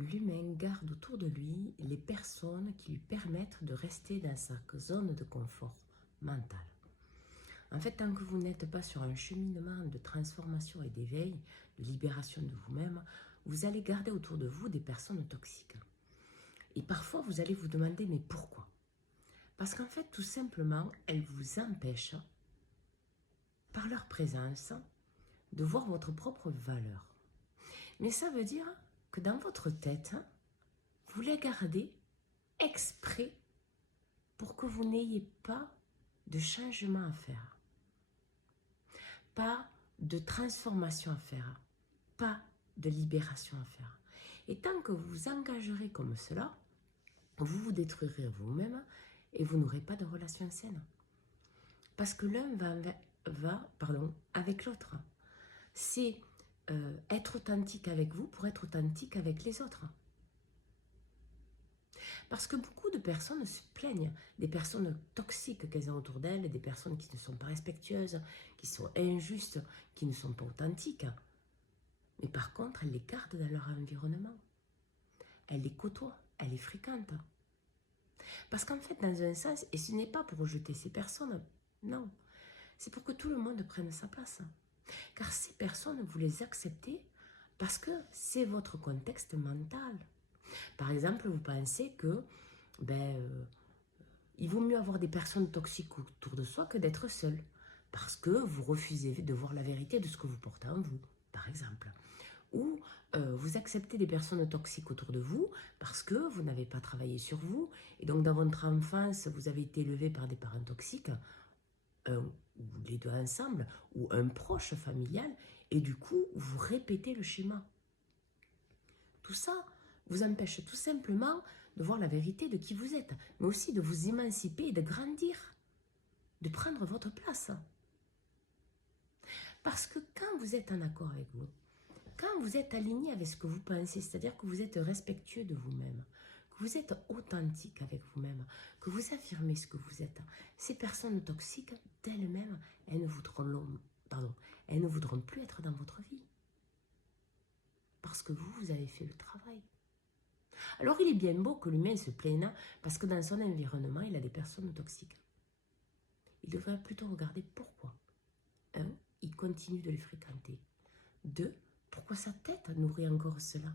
l'humain garde autour de lui les personnes qui lui permettent de rester dans sa zone de confort mental. En fait, tant que vous n'êtes pas sur un cheminement de transformation et d'éveil, de libération de vous-même, vous allez garder autour de vous des personnes toxiques. Et parfois, vous allez vous demander, mais pourquoi? Parce qu'en fait, tout simplement, elles vous empêchent, par leur présence, de voir votre propre valeur. Mais ça veut dire que dans votre tête, vous les gardez exprès pour que vous n'ayez pas de changement à faire, pas de transformation à faire, pas de libération à faire. Et tant que vous vous engagerez comme cela, vous vous détruirez vous-même et vous n'aurez pas de relation saine. Parce que l'un va avec l'autre. C'est être authentique avec vous pour être authentique avec les autres. Parce que beaucoup de personnes se plaignent des personnes toxiques qu'elles ont autour d'elles, des personnes qui ne sont pas respectueuses, qui sont injustes, qui ne sont pas authentiques. Mais par contre, elles les gardent dans leur environnement. Elles les côtoient, elles les fréquentent. Parce qu'en fait, dans un sens, et ce n'est pas pour rejeter ces personnes, non, c'est pour que tout le monde prenne sa place. Car ces personnes, vous les acceptez parce que c'est votre contexte mental. Par exemple, vous pensez que il vaut mieux avoir des personnes toxiques autour de soi que d'être seul. Parce que vous refusez de voir la vérité de ce que vous portez en vous, par exemple. Ou vous acceptez des personnes toxiques autour de vous parce que vous n'avez pas travaillé sur vous. Et donc, dans votre enfance, vous avez été élevé par des parents toxiques, ou les deux ensemble, ou un proche familial, et du coup, vous répétez le schéma. Tout ça vous empêche tout simplement de voir la vérité de qui vous êtes, mais aussi de vous émanciper et de grandir, de prendre votre place. Parce que quand vous êtes en accord avec vous, quand vous êtes aligné avec ce que vous pensez, c'est-à-dire que vous êtes respectueux de vous-même, que vous êtes authentique avec vous-même, que vous affirmez ce que vous êtes, ces personnes toxiques, d'elles-mêmes, elles ne voudront plus être dans votre vie. Parce que vous avez fait le travail. Alors il est bien beau que l'humain se plaigne parce que dans son environnement, il a des personnes toxiques. Il devrait plutôt regarder pourquoi. 1, il continue de les fréquenter. 2, pourquoi sa tête nourrit encore cela?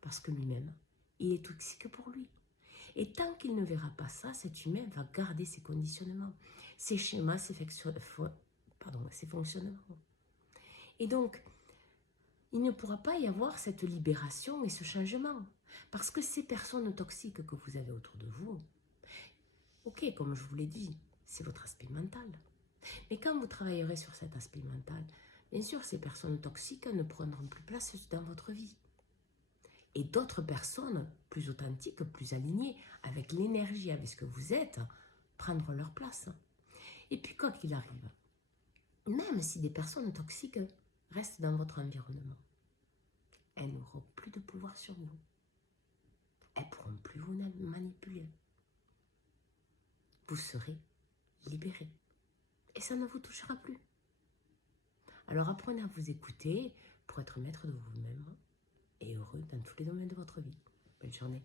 Parce que lui-même, il est toxique pour lui. Et tant qu'il ne verra pas ça, cet humain va garder ses conditionnements, ses schémas, ses fonctionnements. Et donc, il ne pourra pas y avoir cette libération et ce changement. Parce que ces personnes toxiques que vous avez autour de vous, ok, comme je vous l'ai dit, c'est votre aspect mental. Mais quand vous travaillerez sur cet aspect mental, bien sûr, ces personnes toxiques ne prendront plus place dans votre vie. Et d'autres personnes plus authentiques, plus alignées, avec l'énergie, avec ce que vous êtes, prendront leur place. Et puis, quoi qu'il arrive, même si des personnes toxiques restent dans votre environnement, elles n'auront plus de pouvoir sur vous. Elles ne pourront plus vous manipuler. Vous serez libéré. Et ça ne vous touchera plus. Alors apprenez à vous écouter pour être maître de vous-même et heureux dans tous les domaines de votre vie. Bonne journée.